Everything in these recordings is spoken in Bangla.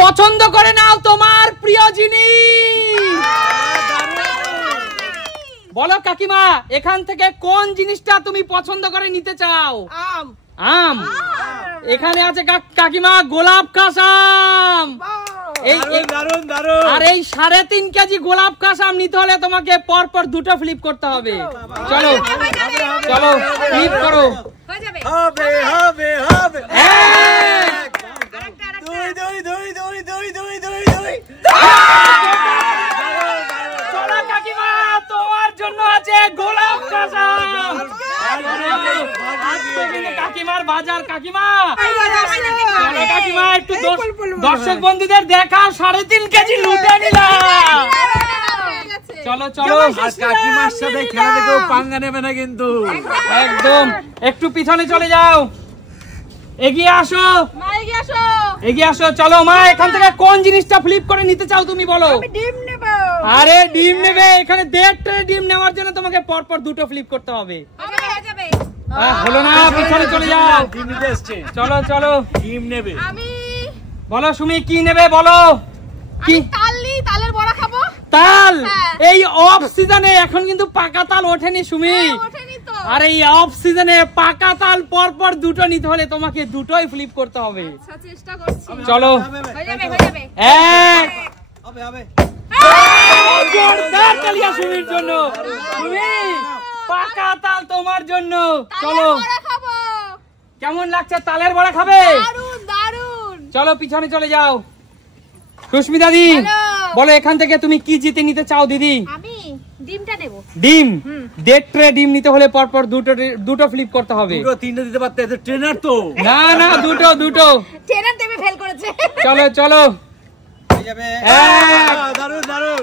পছন্দ করে নাও তোমার প্রিয় জিনিস। বলো কাকিমা, এখান থেকে কোন জিনিসটা তুমি পছন্দ করে নিতে চাও? আম। আম। এখানে আছে কাকিমা গোলাপ খাস আম। আর এই 3.5 কেজি গোলাপ খাস আম নিতে হলে তোমাকে পরপর দুটো ফ্লিপ করতে হবে। চলো চলো ফ্লিপ করো। হবে হবে হবে। চলো কাকিমা, তোমার জন্য আছে গোলাপ খাস আম। কাকিমার বাজার। কাকিমা চলো কাকিমা, একটু দর্শক বন্ধুদের দেখাও 3.5 কেজি লুটে নিলাম। চলো চলো, কাকিমার সাথে খেলা দেখেও পাঙ্গা নেবে না কিন্তু। একদম। একটু পিছনে চলে যাও, এগিয়ে আসো এগিয়ে আসো। চলো মা, এখান থেকে কোন জিনিসটা ফ্লিপ করে নিতে চাও তুমি বলো? আরে ডিম নেবে? এখানে 1.5 ট্রে ডিম নেওয়ার জন্য তোমাকে পরপর দুটো ফ্লিপ করতে হবে। হলো না, পিছনে চলে যাও। চলো চলো, ডিম নেবে। বলো সুমি কি নেবে বলো? কি? তালের বড়া খাবো। তাল? এই অফ সিজনে এখন কিন্তু পাকা তাল ওঠেনি সুমি। আর এই অফ সিজনে পাকা তাল পরপর দুটো নিতে হলে তোমাকে দুটোই ফ্লিপ করতে হবে। চলো জোরদার তালিয়া সুমির জন্য। সুমি, পাকা তাল তোমার জন্য। চলো, কেমন লাগছে তালের বড়া খাবে? চলো পিছনে চলে যাও। সুস্মিতা দি বলো, এখান থেকে তুমি কি জিতে নিতে চাও দিদি? ডিমটা নেব। ডিম? 1.5 ট্রে ডিম নিতে হলে পরপর দুটো ফ্লিপ করতে হবে। দুটো তিনটে দিতে পারতে, এত ট্রেনার তো। না না, দুটো দুটো। ট্রেনার দেবে, ফেল করেছে। চলো চলো, দারুন দারুন।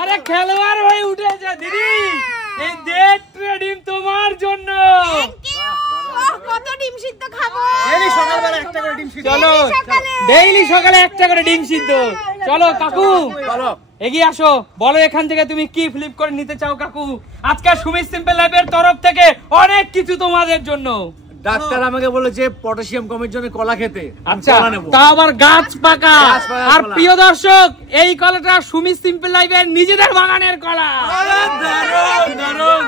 আরে খেলোয়াড় হয়ে উঠেছে দিদি। এই 1.5 ট্রে ডিম তোমার জন্য। কত ডিম সিদ্ধ খাবো? ডেইলি সকালবেলা একটা করে ডিম সিদ্ধ। চলো, ডেইলি সকালে একটা করে ডিম সিদ্ধ। চলো কাকু, বলো এগিয়ে আসো। বলো এখান থেকে তুমি কি ফ্লিপ করে নিতে চাও কাকু? আজকে সুমি সিম্পল লাইফের তরফ থেকে অনেক কিছু তোমাদের জন্য। ডাক্তার আমাকে বলেছে পটাশিয়াম কমের জন্য কলা খেতে। আচ্ছা, তা আবার গাছ পাকা। আর প্রিয় দর্শক, এই কলাটা সুমি সিম্পল লাইফের নিজেদের বাগানের কলা।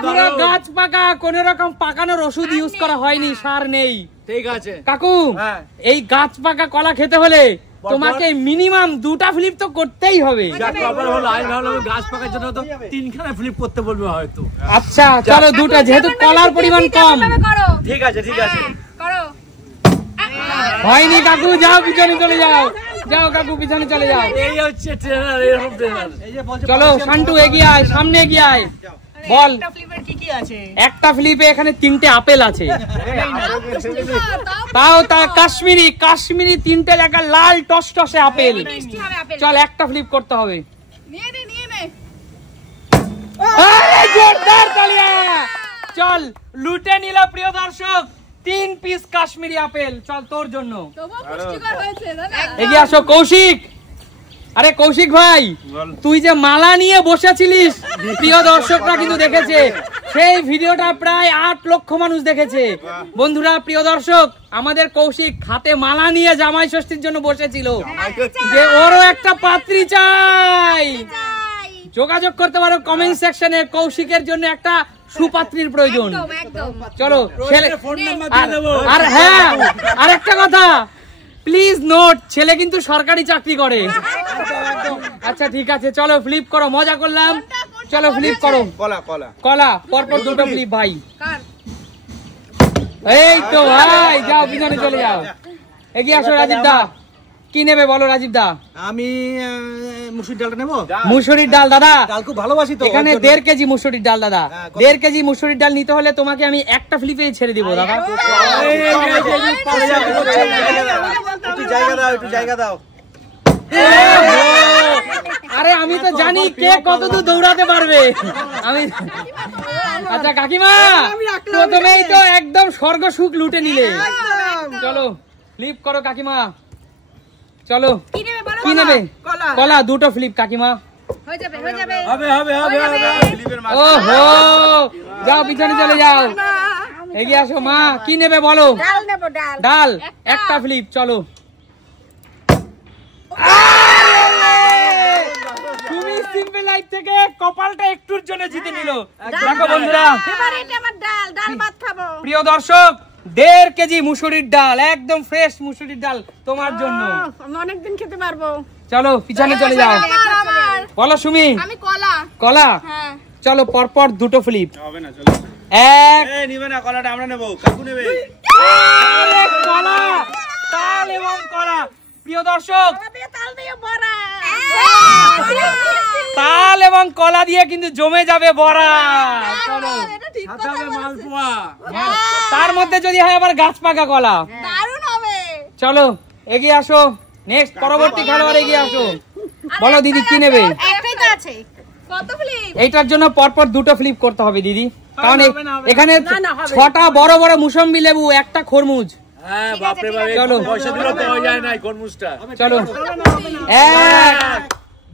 পুরো গাছ পাকা, কোন রকম পাকানোর ওষুধ ইউজ করা হয়নি, সার নেই। ঠিক আছে কাকু, এই গাছ পাকা কলা খেতে হলে তোমাকে মিনিমাম 2টা ফ্লিপ তো করতেই হবে। গাছ পাকার জন্য তো 3খানা ফ্লিপ করতে বলবে হয়তো। আচ্ছা চলো 2টা, যেহেতু কলার পরিমাণ কম। ঠিক আছে ঠিক আছে, হয়নি কাকু, যাও পিছনে চলে যাও। যাও কাকু, পিছনে চলে যাও। এই হচ্ছে ট্রেনার, এরকম ট্রেনার। চলো শান্টু, এগিয়ে আয়, সামনে এগিয়ে আয়। বল একটা ফ্লিপে এখানে 3টে আপেল আছে। তাও তা কাশ্মীরি 3টে লেখা লাল টসটসে আপেল। চল একটা ফ্লিপ করতে হবে। জোরদার তালিয়া। চল লুটে নিল প্রিয় দর্শক 3 পিস কাশ্মীরি আপেল। চল তোর জন্য। এগিয়ে আসো কৌশিক। আরে কৌশিক ভাই, তুই যে মালা নিয়ে বসেছিলিস, প্রিয় দর্শকরা কিন্তু দেখেছে। সেই ভিডিওটা প্রায় 8 লক্ষ মানুষ দেখেছে। বন্ধুরা, প্রিয় দর্শক, আমাদের কৌশিক হাতে মালা নিয়ে জামাই ষষ্ঠীর জন্য বসেছিল, যে ওরও একটা পাত্রী চাই। যোগাযোগ করতে পারো কমেন্ট সেকশনে। কৌশিকের জন্য একটা সুপাত্রীর প্রয়োজন। চলো, আর হ্যাঁ, আরেকটা কথা, প্লিজ নোট, ছেলে কিন্তু সরকারি চাকরি করে। আচ্ছা ঠিক আছে, চলো ফ্লিপ করো, মজা করলাম। চলো ফ্লিপ করো। কলা পরপর 2টো ফ্লিপ ভাই। এই তো ভাই, যাও পিছনে চলে যাও। এগিয়ে আসো রাজীব দা, কি নেবে বলো রাজীব দা? আমি মুসুরির ডালটা নেবো। মুসুরির ডাল দাদা? ডাল খুব ভালোবাসি তো। এখানে 1.5 কেজি মুসুরির ডাল দাদা। 1.5 কেজি মুসুরির ডাল নিতে হলে তোমাকে আমি একটা ফ্লিপেই ছেড়ে দিব দাদা। একটু জায়গা দাও, একটু জায়গা দাও। আরে আমি তো জানি কে কতদূর দৌড়াতে পারবে। আমি আচ্ছা কাকিমা, প্রথমেই তো একদম স্বর্গ সুখ লুটে নিলে। চলো ফ্লিপ করো কাকিমা। চলো কি নেবে? কলা 2টো ফ্লিপ কাকিমা। ওহো, যাও পিছনে চলে যাও। এগিয়ে আসো মা, কি নেবে বলো? ডাল একটা ফ্লিপ। চলো তুমি সিম্পল লাইফ থেকে কপালটা একটুর জন্য জিতে নিল। দেখো বন্ধুরা, ফেভারিট আমার ডাল, ডাল ভাত খাবো। প্রিয় দর্শক, 1.5 কেজি মুসুরির ডাল, একদম ফ্রেশ মুসুরির ডাল তোমার জন্য। আমি অনেকদিন খেতে পারবো। চলো পিছনে চলে যাও। বলো সুমি। আমি কলা। কলা? হ্যাঁ। চলো পরপর দুটো ফ্লিপ। হবে না, চলো। এক। এই নিবে না, কলাটা আমরা নেব, কাকু নেবে। আরে কলা, তাল এবং কলা। প্রিয় দর্শক, তাল দিয়ে বড়া। তাল এবং কলা দিয়ে কিন্তু জমে যাবে বড়া। চলো, এটা ঠিক সাথে হবে মালপোয়া। তার মধ্যে যদি হয় আবার গাছ পাকা কলা। দারুণ হবে। চলো এগিয়ে আসো, নেক্সট পরবর্তী খেলোয়াড় এগিয়ে আসো। বলো দিদি কি নেবে? একটাই তো আছে। কত ফ্লিপ? এইটার জন্য পরপর দুটো ফ্লিপ করতে হবে দিদি, কারণ হবে না, হবে না। এখানে না, না, হবে। 6টা বড় বড় মুসম্বি লেবু, একটা খরমুজ। হ্যাঁ বাপরে বাপ, চলো। পয়সা দিলেও পাওয়া যায় না কর্মুসটা। চলো এক।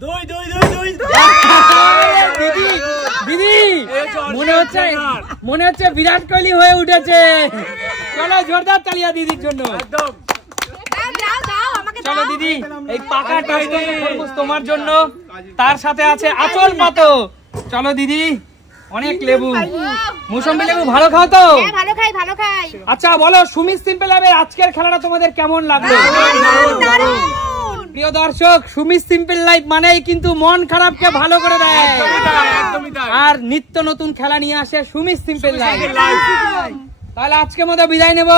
দুই দুই দুই দুই। দিদি দিদি মনে হচ্ছে বিরাট কোহলি হয়ে উঠেছে। চলো জোরদার তালিয়া দিদির জন্য। একদম। দাও দাও আমাকে দাও। চলো দিদি, এই পাকা টমেটো খরমুজ তোমার জন্য, তার সাথে আছে আচল পাতো। চলো দিদি, অনেক লেবু, মুসম্বি লেবু ভালো খাও তো? হ্যাঁ ভালো খাই, ভালো খাই। আচ্ছা বলো সুমি সিম্পল লাইফের আজকের খেলাটা তোমাদের কেমন লাগলো? দারুণ। প্রিয় দর্শক, সুমি সিম্পল লাইফ মানেই কিন্তু মন খারাপকে ভালো করে দেয়, একদমই তাই। আর নিত্য নতুন খেলা নিয়ে আসে সুমি সিম্পল লাইফ। তাহলে আজকের মতো বিদায় নেব।